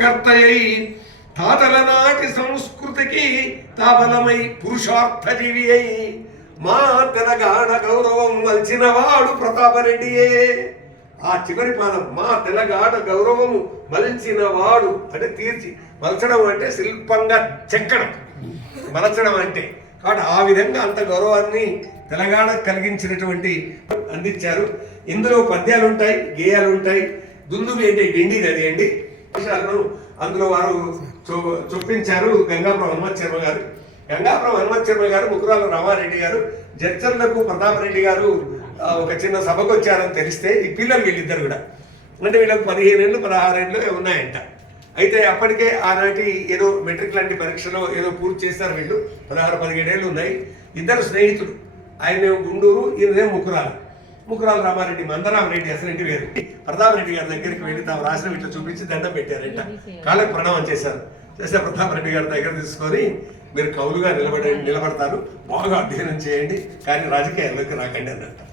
కర్తయై తాతల నాటి సంస్కృతికి తావలమై పురుషార్థజీవి అయి మా తెలంగాణ గౌరవం మలిచిన వాడు ప్రతాపరెడ్డియే. ఆ చివరి పాదం మా తెలంగాణ గౌరవము మలిచిన వాడు అంటే తీర్చి మలచడం అంటే శిల్పంగా చెక్కడం. మలచడం అంటే కాబట్టి ఆ విధంగా అంత గౌరవాన్ని తెలంగాణ కలిగించినటువంటి అందించారు. ఇందులో పద్యాలు ఉంటాయి గేయాలు ఉంటాయి దుందుబి అంటే డిండి అది అండి. అందులో వారు చొ- చొప్పించారు గంగాపురం హనుమత్ శర్మ గారు. గంగాపురం హనుమత్ శర్మ గారు ముకురాల రామారెడ్డి గారు. జడ్చర్లకు ప్రతాపరెడ్డి గారు ఒక చిన్న సభకు వచ్చారని తెలిస్తే ఈ పిల్లలు వీళ్ళిద్దరు కూడా. అంటే వీళ్ళకి పదిహేను ఏళ్ళు పదహారు ఏళ్ళు ఉన్నాయంట. అయితే అప్పటికే ఆనాటి ఏదో మెట్రిక్ లాంటి పరీక్షలో ఏదో పూర్తి చేస్తారు వీళ్ళు. పదహారు పదిహేడేళ్ళు ఉన్నాయి. ఇద్దరు స్నేహితులు. ఆయన గుండూరు ఈయనదే ముకురాల. ముకురాల రామారెడ్డి మందరామరెడ్డి అసలు ఇంటి ప్రతాప్ ప్రతాపరెడ్డి గారి దగ్గరికి వెళ్ళి తాము రాసిన ఇట్లా చూపించి దండం పెట్టారంట. కాళ్ళకి ప్రణామం చేశారు. చేస్తే ప్రతాపరెడ్డి గారి దగ్గర తీసుకొని మీరు కౌలుగా నిలబడ నిలబడతారు. బాగా అధ్యయనం చేయండి. కానీ రాజకీయాల్లోకి రాకండి అన్నట్టు.